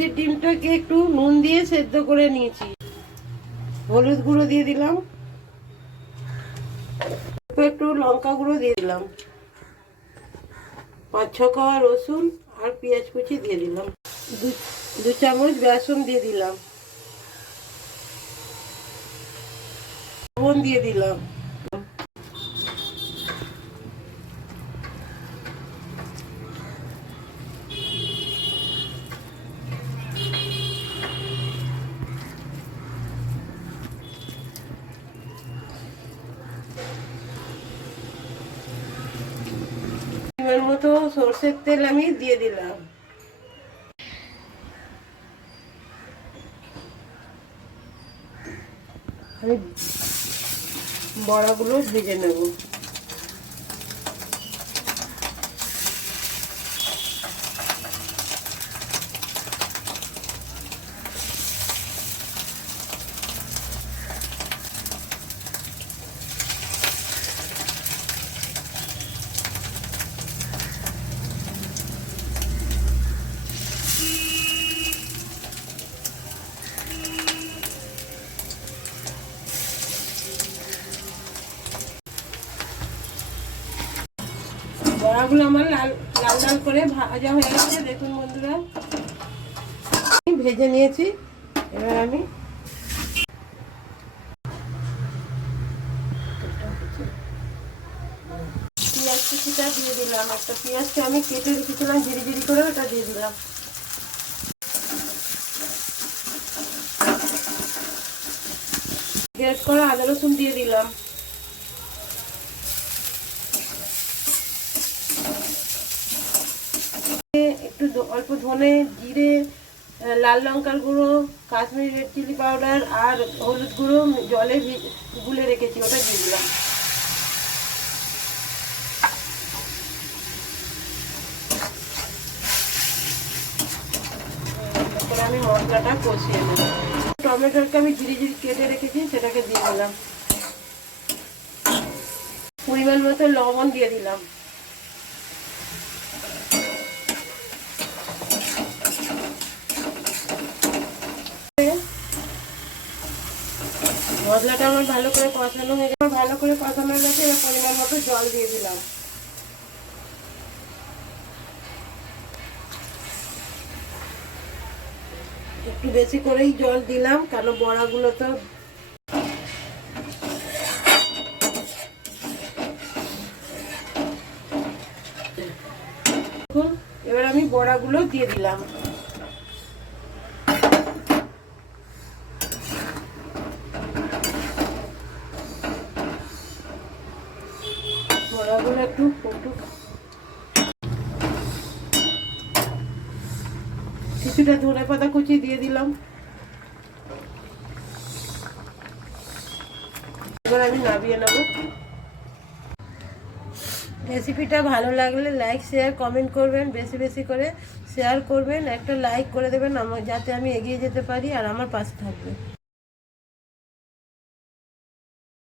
হাঁসের ডিমটাকে একটু নুন দিয়ে সেদ্ধ করে নিয়েছি। হলুদ গুঁড়ো দিয়ে দিলাম, একটু লঙ্কা গুঁড়ো দিয়ে দিলাম, 5-6 কোয়া রসুন আর পেঁয়াজ কুচি দিয়ে দিলাম, 2 চামচ বেসন দিয়ে দিলাম, লবণ দিয়ে দিলাম। এর মতো সরষের তেল আমি দিয়ে দিলাম। আমি বড়াগুলো ভেজে নেব। বড়াগুলো আমার লাল লাল লাল করে ভাজা হয়ে গেছে, দেখুন বন্ধুরা, ভেজে নিয়েছি। এবার আমি পেঁয়াজ কুচিটা দিয়ে দিলাম। একটা পেঁয়াজকে আমি কেটে রেখেছিলাম ঝিরি ঝিরি করে, ওটা দিয়ে দিলাম। গ্রেট করা আদা রসুন দিয়ে দিলাম। একটু অল্প ধনে, জিরে, লাল লঙ্কার গুঁড়ো, কাশ্মীরি রেড চিলি পাউডার আর হলুদ গুঁড়ো জলে গুলে রেখেছি, ওটা দিয়ে দিলাম। তারপরে আমি মশলাটা কষিয়ে নেব। টমেটোকে আমি ঝিরি ঝিরি কেটে রেখেছি, সেটাকে দিয়ে দিলাম। পরিমাণ মতো লবণ দিয়ে দিলাম। মশলাটা আমার ভালো করে কষানো হয়ে গেছে, ভালো করে কষানো হয়ে গেছে। এবার পরিমাণ মতো জল দিয়ে দিলাম। একটু বেশি করেই জল দিলাম, কারণ বড়াগুলো তো এবার আমি বড়াগুলো দিয়ে দিলাম। বড়াগুলো একটু কিছুটা ধনে পাতা কুচি দিয়ে দিলাম। এবার আমি নামিয়ে নেব। রেসিপিটা ভালো লাগলে লাইক শেয়ার কমেন্ট করবেন, বেশি বেশি করে শেয়ার করবেন, একটা লাইক করে দেবেন আমার, যাতে আমি এগিয়ে যেতে পারি আর আমার পাশে থাকবেন।